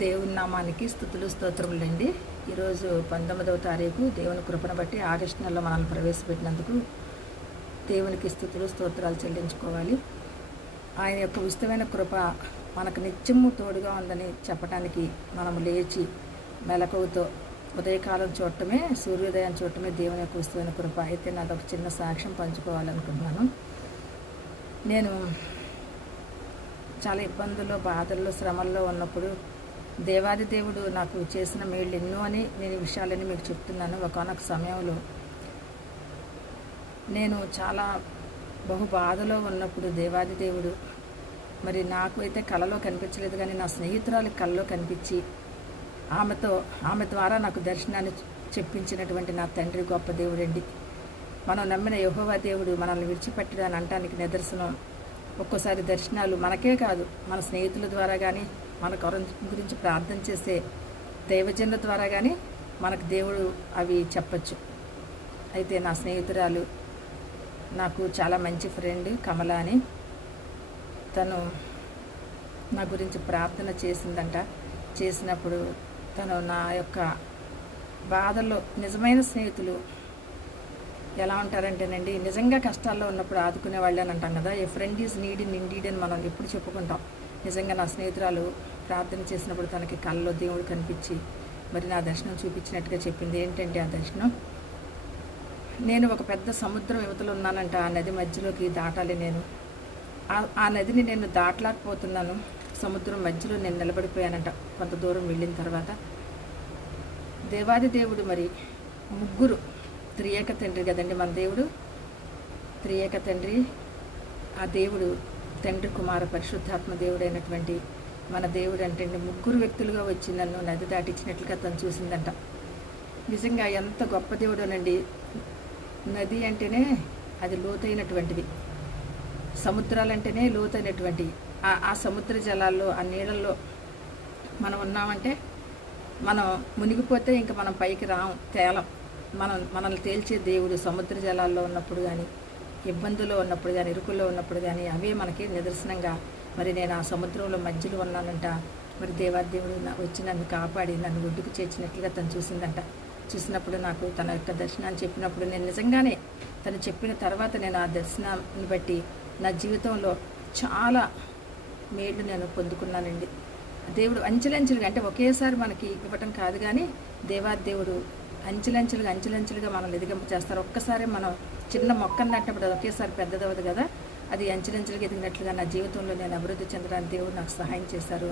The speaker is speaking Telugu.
దేవుని నామానికి స్తుతులు స్తోత్రములండి. ఈరోజు 19వ తారీఖు దేవుని కృపను బట్టి ఆగస్టు నెలలో మనల్ని ప్రవేశపెట్టినందుకు దేవునికి స్తుతులు స్తోత్రాలు చెల్లించుకోవాలి. ఆయన యొక్క ఉచితమైన కృప మనకు నిత్యము తోడుగా ఉందని చెప్పడానికి మనము లేచి మెలకువతో ఉదయకాలం చూడటమే, సూర్యోదయం చూడటమే దేవుని యొక్క ఉచితమైన కృప. అయితే నాదొక చిన్న సాక్ష్యం పంచుకోవాలనుకుంటున్నాను. నేను చాలా ఇబ్బందుల్లో, బాధల్లో, శ్రమల్లో ఉన్నప్పుడు దేవాది దేవుడు నాకు చేసిన మేళ్ళు ఎన్నో అని నేను ఈ విషయాలన్నీ మీకు చెప్తున్నాను. ఒకానొక సమయంలో నేను చాలా బహు బాధలో ఉన్నప్పుడు దేవాది దేవుడు మరి నాకు అయితే కలలో కనిపించలేదు, కానీ నా స్నేహితురాలి కలలో కనిపించి ఆమె ద్వారా నాకు దర్శనాన్ని చెప్పించినటువంటి నా తండ్రి గొప్ప దేవుడండి. మనం నమ్మిన యెహోవా దేవుడు మనల్ని విడిచిపెట్టడని అనటానికి నిదర్శనం. ఒక్కోసారి దర్శనాలు మనకే కాదు, మన స్నేహితుల ద్వారా కానీ, మన గురించి ప్రార్థన చేసే దైవజనుల ద్వారా కానీ మనకు దేవుడు అవి చెప్పచ్చు. అయితే నా స్నేహితురాలు, నాకు చాలా మంచి ఫ్రెండ్ కమల అని, తను నా గురించి ప్రార్థన చేసిందంట. చేసినప్పుడు తను నా యొక్క బాధల్లో, నిజమైన స్నేహితులు ఎలా ఉంటారంటేనండి, నిజంగా కష్టాల్లో ఉన్నప్పుడు ఆదుకునే వాళ్ళు అని అంటాం కదా, a friend is need in indeed అని మనం ఎప్పుడు చెప్పుకుంటాం. నిజంగా నా స్నేహితురాలు ప్రార్థన చేసినప్పుడు తనకి కళ్ళలో దేవుడు కనిపించి మరి నా దర్శనం చూపించినట్టుగా చెప్పింది. ఏంటంటే ఆ దర్శనం, నేను ఒక పెద్ద సముద్రం యువతలో ఉన్నానంట. ఆ నది మధ్యలోకి దాటాలి నేను. ఆ నదిని నేను దాటలేకపోతున్నాను. సముద్రం మధ్యలో నేను నిలబడిపోయానంట. కొంత దూరం వెళ్ళిన తర్వాత దేవాది దేవుడు మరి ముగ్గురు, త్రియేక తండ్రి కదండి మన దేవుడు, త్రియేక తండ్రి. ఆ దేవుడు తండ్రి, కుమార, పరిశుద్ధాత్మ దేవుడు అయినటువంటి మన దేవుడు అంటే ముగ్గురు వ్యక్తులుగా వచ్చి నన్ను నది దాటించినట్లుగా తను చూసిందంట. నిజంగా ఎంత గొప్ప దేవుడోనండి. నది అంటేనే అది లోతైనటువంటిది, సముద్రాలంటేనే లోతైనటువంటి ఆ సముద్ర జలాల్లో, ఆ నీళ్ళల్లో మనం ఉన్నామంటే మనం మునిగిపోతే ఇంకా మనం పైకి రాం, తేలం. మనల్ని తేల్చే దేవుడు సముద్ర జలాల్లో ఉన్నప్పుడు కానీ, ఇబ్బందుల్లో ఉన్నప్పుడు కానీ, ఇరుకుల్లో ఉన్నప్పుడు కానీ అవే మనకి నిదర్శనంగా. మరి నేను ఆ సముద్రంలో మధ్యలో ఉన్నానంట. మరి దేవాదేవుడు వచ్చి నన్ను కాపాడి నన్ను ఒడ్డుకు చేర్చినట్లుగా తను చూసిందంట. చూసినప్పుడు నాకు తన యొక్క దర్శనాన్ని చెప్పినప్పుడు నేను నిజంగానే తను చెప్పిన తర్వాత నేను ఆ దర్శనాన్ని బట్టి నా జీవితంలో చాలా మేలు నేను పొందుకున్నానండి. దేవుడు అంచెలంచెలుగా, అంటే ఒకేసారి మనకి ఇవ్వటం కాదు, కానీ దేవాదేవుడు అంచెలంచెలుగా మనల్ని ఎదిగింప చేస్తారు. ఒక్కసారి మనం చిన్న మొక్కను నాటినప్పుడు అది ఒకేసారి పెద్దదవదు కదా, అది అంచెలంచెలుగా ఎదిగినట్లుగా నా జీవితంలో నేను అభివృద్ధి చెందడానికి దేవుడు నాకు సహాయం చేశారు.